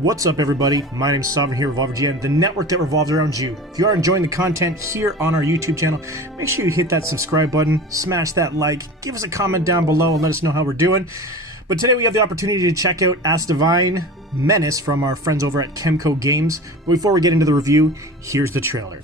What's up, everybody? My name's Sovereign here, RevolverGN, the network that revolves around you. If you are enjoying the content here on our YouTube channel, make sure you hit that subscribe button, smash that like, give us a comment down below and let us know how we're doing. But today we have the opportunity to check out Asdivine, Menace from our friends over at Chemco Games. But before we get into the review, here's the trailer.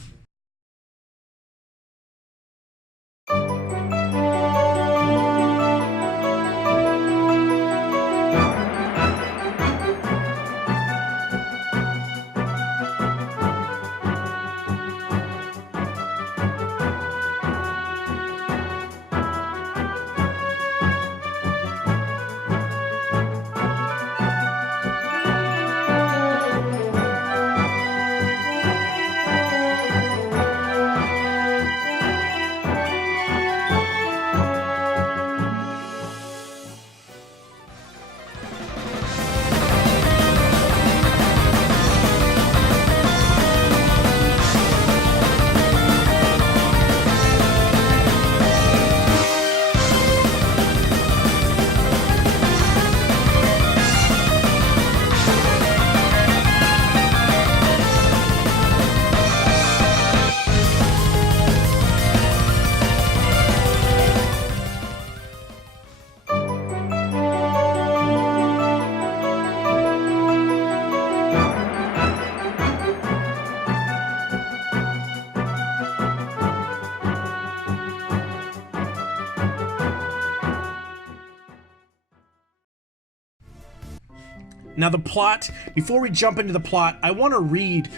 Now the plot, before we jump into the plot, I want to read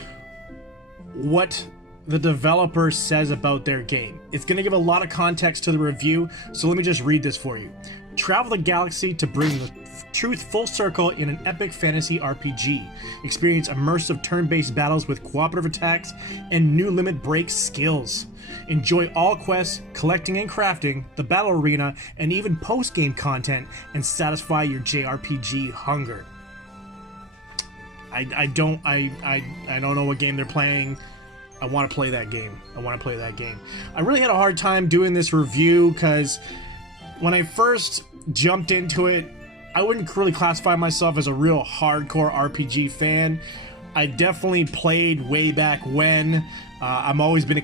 what the developer says about their game. It's going to give a lot of context to the review, so let me just read this for you. Travel the galaxy to bring the truth full circle in an epic fantasy RPG. Experience immersive turn-based battles with cooperative attacks and new limit break skills. Enjoy all quests, collecting and crafting, the battle arena, and even post-game content, and satisfy your JRPG hunger. I don't know what game they're playing. I want to play that game. I really had a hard time doing this review because when I first jumped into it, I wouldn't really classify myself as a real hardcore RPG fan. I definitely played way back when. I've always been,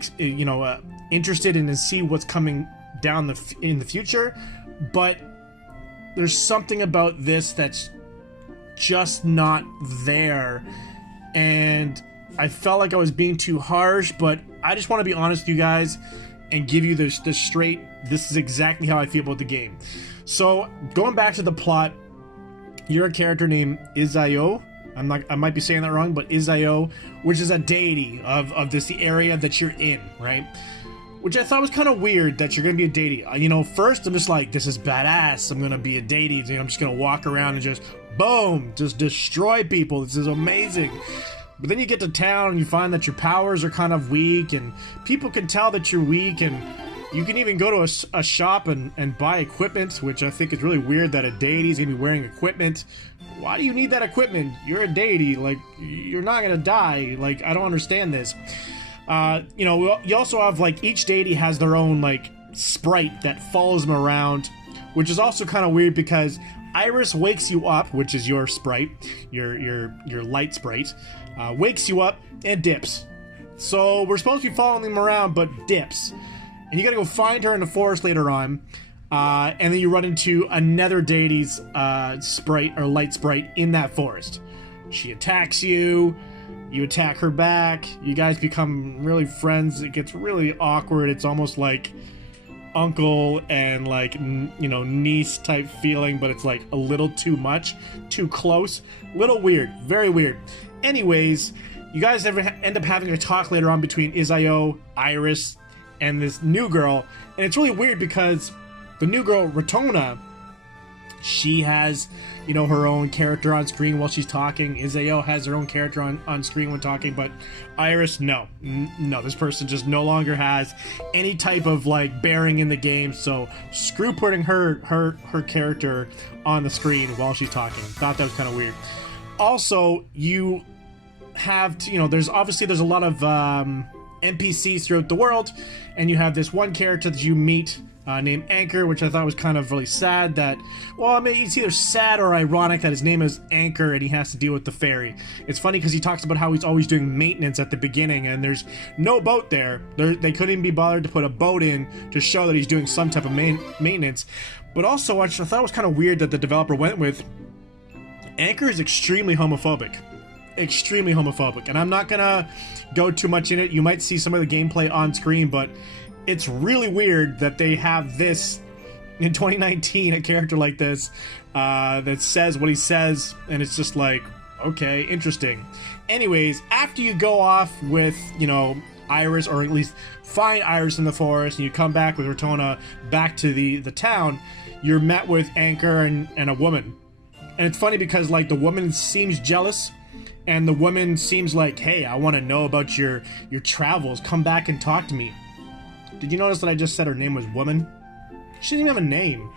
interested in to see what's coming down in the future, but there's something about this that's just not there, and I felt like I was being too harsh, but I just want to be honest with you guys and give you this straight, this is exactly how I feel about the game. So going back to the plot, you're a character named Izio. I might be saying that wrong, but Izio, which is a deity of the area that you're in, right? Which I thought was kind of weird that you're gonna be a deity. First I'm just like, this is badass. I'm gonna be a deity. I'm just gonna walk around and just boom, just destroy people. This is amazing. But then you get to town and you find that your powers are kind of weak, and people can tell that you're weak, and you can even go to a shop and buy equipment, which I think is really weird that a deity is gonna be wearing equipment. Why do you need that equipment? You're a deity. Like, you're not gonna die. Like, I don't understand this. You also have, like, each deity has their own, like, sprite that follows them around, which is also kind of weird because Iris wakes you up, which is your sprite, your light sprite, wakes you up and dips. So we're supposed to be following them around, but dips. And you gotta go find her in the forest later on, and then you run into another deity's sprite, or light sprite, in that forest. She attacks you. You attack her back, you guys become really friends, it gets really awkward, it's almost like uncle and, like, niece type feeling, but it's like a little too much, too close, little weird, very weird. Anyways, you guys end up having a talk later on between Izio, Iris, and this new girl, and it's really weird because the new girl, Ratona, she has, her own character on screen while she's talking. Izio has her own character on screen when talking, but Iris, no, this person just no longer has any type of, like, bearing in the game, so screw putting her character on the screen while she's talking. Thought that was kind of weird. Also, you have to, there's a lot of NPCs throughout the world, and you have this one character that you meet named Anchor, which I thought was kind of really sad that, well, I mean, it's either sad or ironic that his name is Anchor and he has to deal with the ferry. It's funny because he talks about how he's always doing maintenance at the beginning and there's no boat there. They couldn't even be bothered to put a boat in to show that he's doing some type of maintenance. But also, I thought it was kind of weird that the developer went with, Anchor is extremely homophobic. Extremely homophobic. And I'm not gonna go too much in it. You might see some of the gameplay on screen, but it's really weird that they have this in 2019, a character like this that says what he says, and it's just like, okay, interesting. Anyways, after you go off with, you know, Iris, or at least find Iris in the forest, and you come back with Rotona back to the town, you're met with Anchor and a woman. And it's funny because, like, the woman seems jealous, and the woman seems like, hey, I want to know about your travels. Come back and talk to me. Did you notice that I just said her name was Woman? She didn't even have a name.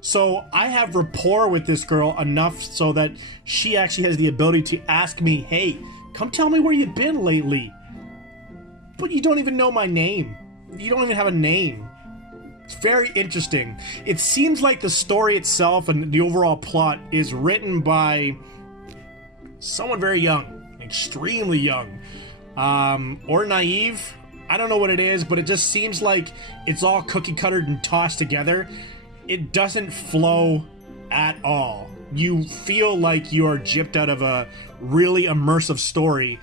So I have rapport with this girl enough so that she actually has the ability to ask me, hey, come tell me where you've been lately. But you don't even know my name. You don't even have a name. It's very interesting. It seems like the story itself and the overall plot is written by someone very young, extremely young, or naive. I don't know what it is, but it just seems like it's all cookie-cuttered and tossed together. It doesn't flow at all. You feel like you are gypped out of a really immersive story.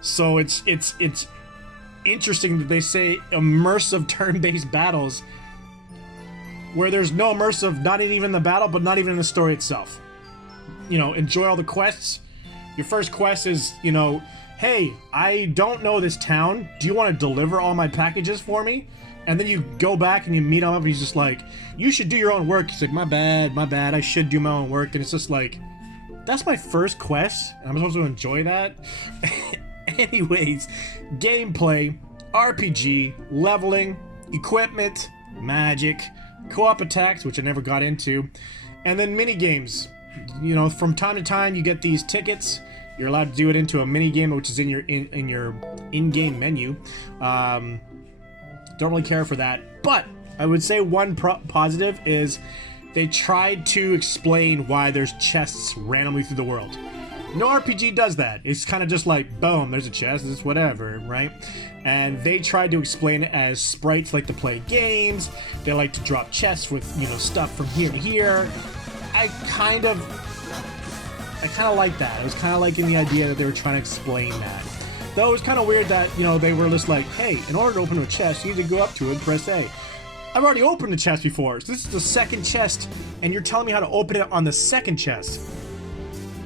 So it's interesting that they say immersive turn-based battles where there's no immersive, not even the battle, but not even in the story itself. You know, enjoy all the quests. Your first quest is, you know, hey, I don't know this town. Do you want to deliver all my packages for me? And then you go back and you meet him up and he's just like, you should do your own work. He's like, my bad, I should do my own work. And it's just like, that's my first quest. And I'm supposed to enjoy that? Anyways, gameplay, RPG, leveling, equipment, magic, co-op attacks, which I never got into, and then mini games. You know, from time to time you get these tickets. You're allowed to do it into a mini game, which is in your in-game menu. Don't really care for that, but I would say one positive is they tried to explain why there's chests randomly through the world. No RPG does that. It's kind of just like, boom, there's a chest, it's whatever, right? And they tried to explain it as sprites like to play games. They like to drop chests with, you know, stuff from here to here. I kind of like that. I was kind of liking the idea that they were trying to explain that. Though it was kind of weird that, you know, they were just like, hey, in order to open a chest, you need to go up to it and press A. I've already opened the chest before, so this is the second chest, and you're telling me how to open it on the second chest.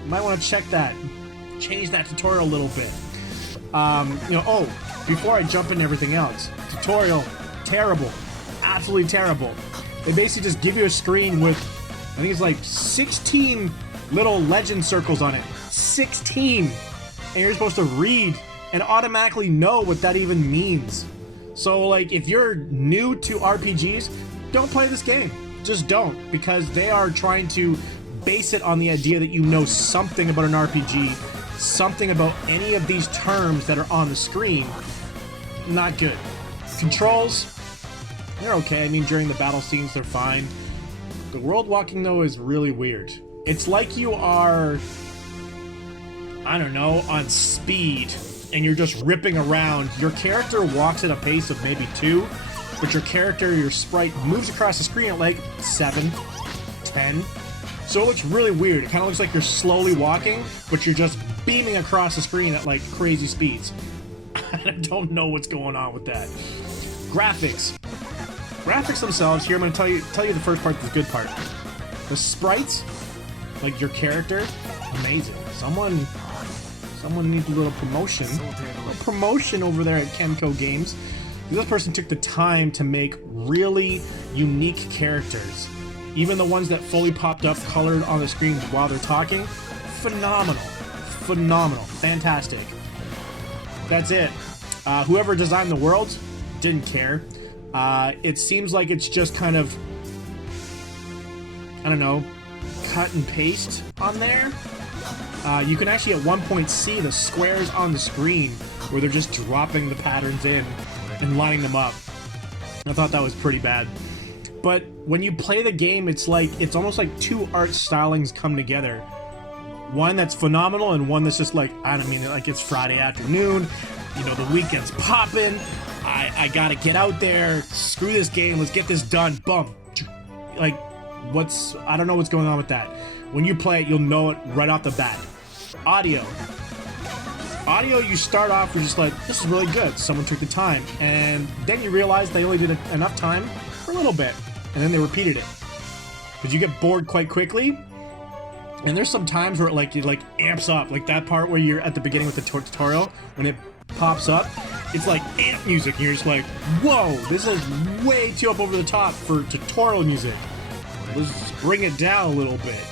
You might want to check that. Change that tutorial a little bit. You know, oh, before I jump into everything else, tutorial, terrible. Absolutely terrible. They basically just give you a screen with, I think it's like 16 little legend circles on it. 16! And you're supposed to read and automatically know what that even means. So, like, if you're new to RPGs, don't play this game. Just don't, because they are trying to base it on the idea that you know something about an RPG, something about any of these terms that are on the screen. Not good. Controls, they're okay. I mean, during the battle scenes, they're fine. The world walking, though, is really weird. It's like you are, I don't know, on speed, and you're just ripping around. Your character walks at a pace of maybe 2, but your sprite moves across the screen at like 7, 10. So it looks really weird. It kind of looks like you're slowly walking, but you're just beaming across the screen at like crazy speeds. I don't know what's going on with that. Graphics. Graphics themselves, here I'm going to tell you the first part, the good part. The sprites, like your character, amazing. Someone needs a little promotion. A little promotion over there at Chemco Games. This person took the time to make really unique characters. Even the ones that fully popped up colored on the screen while they're talking, phenomenal. Phenomenal. Fantastic. That's it. Whoever designed the world didn't care. It seems like it's just kind of, I don't know, cut and paste on there. You can actually at one point see the squares on the screen where they're just dropping the patterns in and lining them up. I thought that was pretty bad. But when you play the game, it's almost like two art stylings come together. One that's phenomenal and one that's just like, I don't mean, like it's Friday afternoon, you know, the weekend's popping, I gotta get out there, screw this game, let's get this done, bum. Like, I don't know what's going on with that. When you play it, you'll know it right off the bat. Audio, you start off, you're just like, this is really good, someone took the time, and then you realize they only did enough time for a little bit, and then they repeated it. But you get bored quite quickly, and there's some times where it amps up, like that part where you're at the beginning with the tutorial, when it pops up, it's like amp music, and you're just like, whoa, this is way too up over the top for tutorial music. Let's just bring it down a little bit.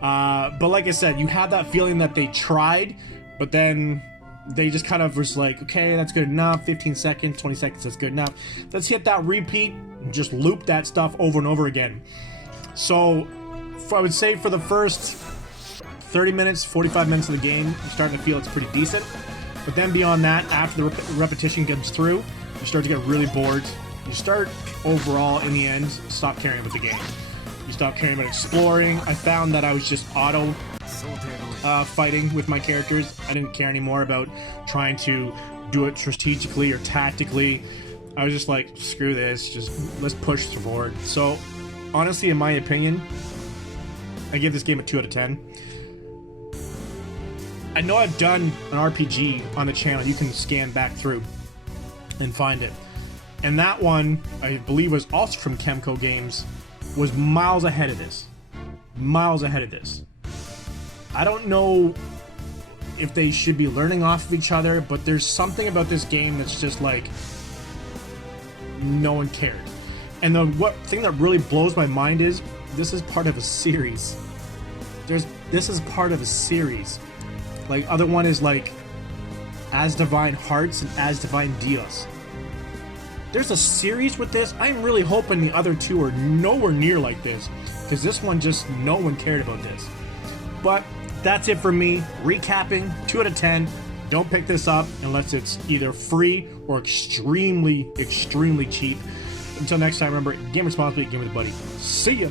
But like I said, you have that feeling that they tried, but then they just kind of was like, okay, that's good enough, 15 seconds, 20 seconds, that's good enough. Let's hit that repeat and just loop that stuff over and over again. So, I would say for the first 30 minutes, 45 minutes of the game, you're starting to feel it's pretty decent. But then beyond that, after the repetition gets through, you start to get really bored. You start, overall, in the end, stop caring about the game. You stop caring about exploring. I found that I was just auto fighting with my characters. I didn't care anymore about trying to do it strategically or tactically. I was just like, screw this, just let's push forward. So, honestly, in my opinion, I give this game a 2 out of 10. I know I've done an RPG on the channel. You can scan back through and find it. And that one, I believe, was also from Kemco Games, was miles ahead of this. Miles ahead of this. I don't know if they should be learning off of each other, but there's something about this game that's just like, no one cared. And the thing that really blows my mind is, this is part of a series. This is part of a series. Like, other one is like Asdivine Hearts and Asdivine Dios. There's a series with this. I'm really hoping the other two are nowhere near like this, because this one just, no one cared about this. But that's it for me. Recapping, 2 out of 10. Don't pick this up unless it's either free or extremely, extremely cheap. Until next time, remember, game responsibly, game with a buddy. See ya!